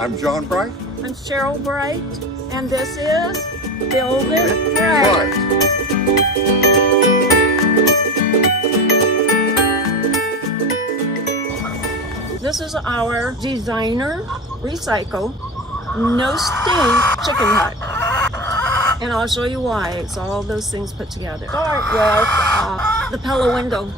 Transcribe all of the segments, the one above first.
I'm John Bright. I'm Cheryl Bright, and this is Build It Right. This is our designer recycle no stink chicken hut, and I'll show you why. It's all those things put together. Start with the Pella window.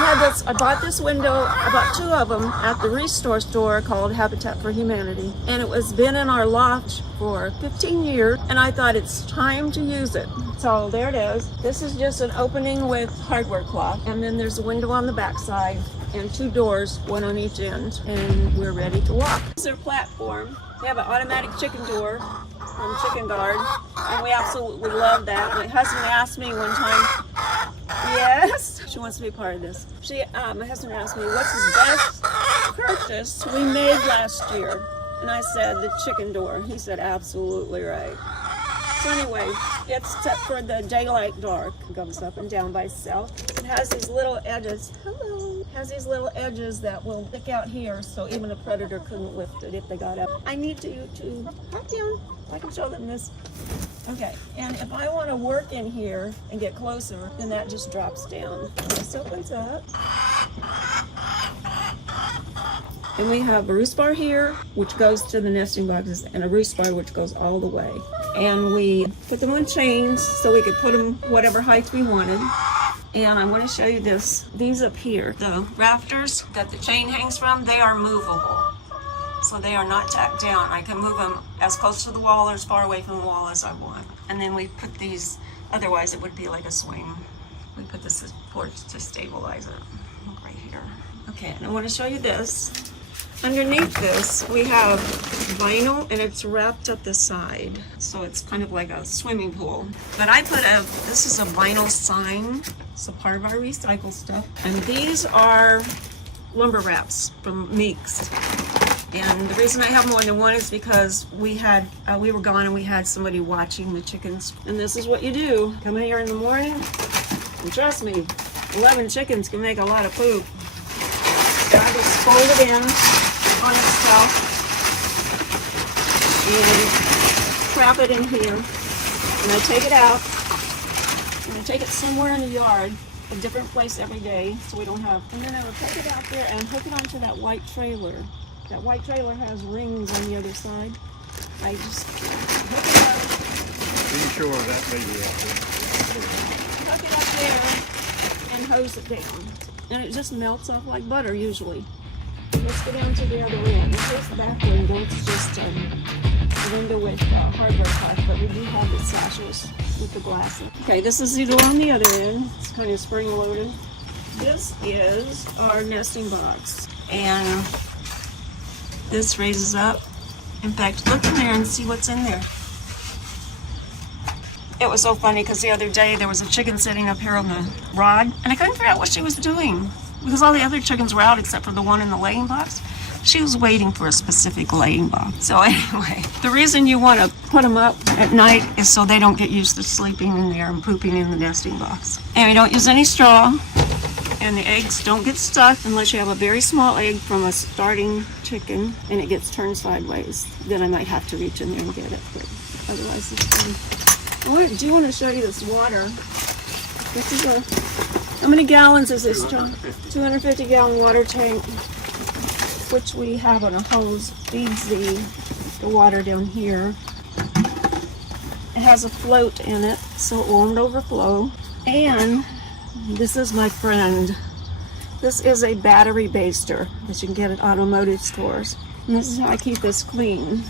I bought this window, I bought two of them at the Restore store called Habitat for Humanity, and it was been in our loft for 15 years, and I thought it's time to use it. So there it is. This is just an opening with hardware cloth, and then there's a window on the back side and two doors, one on each end, and we're ready to walk. This is our platform. We have an automatic chicken door from Chicken Guard, and we absolutely love that. My husband asked me one time, yes, she wants to be part of this. My husband asked me, what's the best purchase we made last year? And I said, the chicken door. He said, absolutely right. So anyway, it's set for the daylight dark. It goes up and down by itself. It has these little edges. Hello. It has these little edges that will stick out here, so even a predator couldn't lift it if they got up. I need you to hop down. I can show them this. Okay, and if I want to work in here and get closer, then that just drops down. This opens up. And we have a roost bar here, which goes to the nesting boxes, and a roost bar which goes all the way. And we put them on chains so we could put them whatever height we wanted. And I want to show you this. These up here, the rafters that the chain hangs from, they are movable. So they are not tacked down. I can move them as close to the wall or as far away from the wall as I want. And then we put these, otherwise it would be like a swing. We put the supports to stabilize it. Look right here. Okay, and I want to show you this. Underneath this, we have vinyl, and it's wrapped up the side. So it's kind of like a swimming pool. But I put this is a vinyl sign. It's a part of our recycle stuff. And these are lumber wraps from Meeks. And the reason I have more than one is because we were gone and we had somebody watching the chickens. And this is what you do. Come in here in the morning, and trust me, 11 chickens can make a lot of poop. So I just fold it in on itself and trap it in here. And I take it out, and I take it somewhere in the yard, a different place every day, so we don't have, and then I will take it out there and hook it onto that white trailer. That white trailer has rings on the other side. I just hook it up. Be sure that baby out there. Hook it up there and hose it down. And it just melts off like butter usually. Let's go down to the other end. Here's the back window. It's just a window with hardware cloth, but we do have the sashes with the glass. Okay, this is the door on the other end. It's kind of spring loaded. This is our nesting box. And this raises up. In fact, look in there and see what's in there. It was so funny because the other day there was a chicken sitting up here on the rod, and I couldn't figure out what she was doing because all the other chickens were out except for the one in the laying box. She was waiting for a specific laying box. So anyway, the reason you want to put them up at night is so they don't get used to sleeping in there and pooping in the nesting box. And we don't use any straw. And the eggs don't get stuck unless you have a very small egg from a starting chicken and it gets turned sideways. Then I might have to reach in there and get it, but otherwise it's fine. I do want to show you this water. This is how many gallons is this, John? 250 gallon water tank, which we have on a hose, feeds the water down here. It has a float in it, so it won't overflow. And this is my friend. This is a battery baster that you can get at automotive stores. And this is how I keep this clean.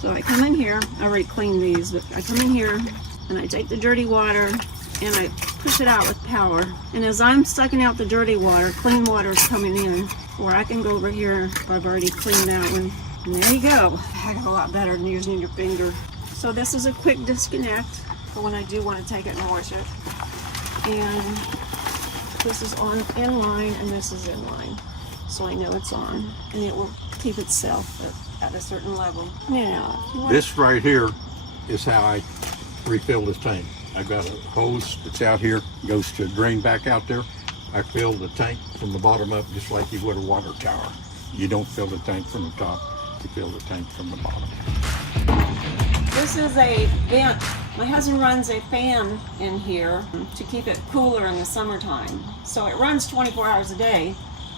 So I come in here, I already cleaned these, but I come in here and I take the dirty water and I push it out with power. And as I'm sucking out the dirty water, clean water is coming in. Or I can go over here if I've already cleaned that one. And there you go. Heck of a lot better than using your finger. So this is a quick disconnect for when I do want to take it and wash it. And this is on in line and this is in line. So I know it's on and it will keep itself at a certain level. Yeah. This right here is how I refill this tank. I've got a hose that's out here, goes to drain back out there. I fill the tank from the bottom up just like you would a water tower. You don't fill the tank from the top, you fill the tank from the bottom. This is a vent. My husband runs a fan in here to keep it cooler in the summertime. So it runs 24 hours a day.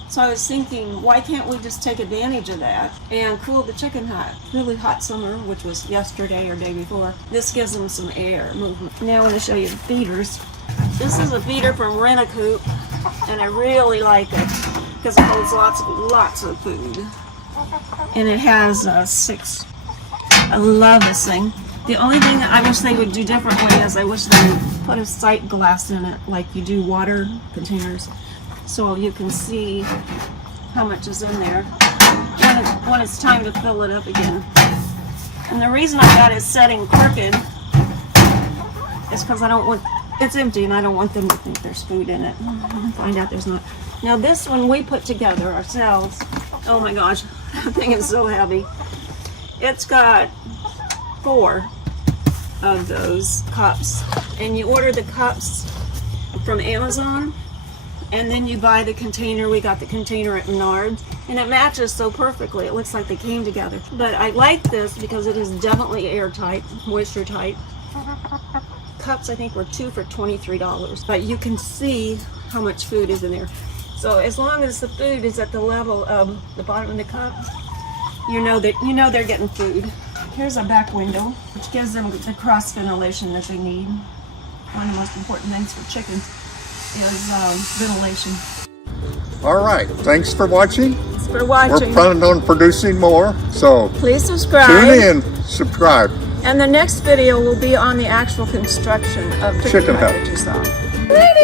So I was thinking, why can't we just take advantage of that and cool the chicken hut? Really hot summer, which was yesterday or day before. This gives them some air movement. Now I want to show you the feeders. This is a feeder from Rent-A-Coop, and I really like it because it holds lots of food. And it has 6. I love this thing. The only thing that I wish they would do differently is I wish they would put a sight glass in it like you do water containers, so you can see how much is in there when it's time to fill it up again. And the reason I got it setting crooked is because I don't want, it's empty and I don't want them to think there's food in it. Find out there's not. Now this one we put together ourselves. Oh my gosh, that thing is so heavy. It's got 4 of those cups, and you order the cups from Amazon, and then you buy the container. We got the container at Menards, and it matches so perfectly. It looks like they came together. But I like this because it is definitely airtight, moisture tight. Cups I think were 2 for $23, but you can see how much food is in there. So as long as the food is at the level of the bottom of the cup, you know they're getting food. Here's a back window, which gives them the cross ventilation that they need. One of the most important things for chickens is ventilation. All right, thanks for watching. Thanks for We're watching. planning on producing more, so Please subscribe. tune in, subscribe. And the next video will be on the actual construction of Chicken hut. that you saw.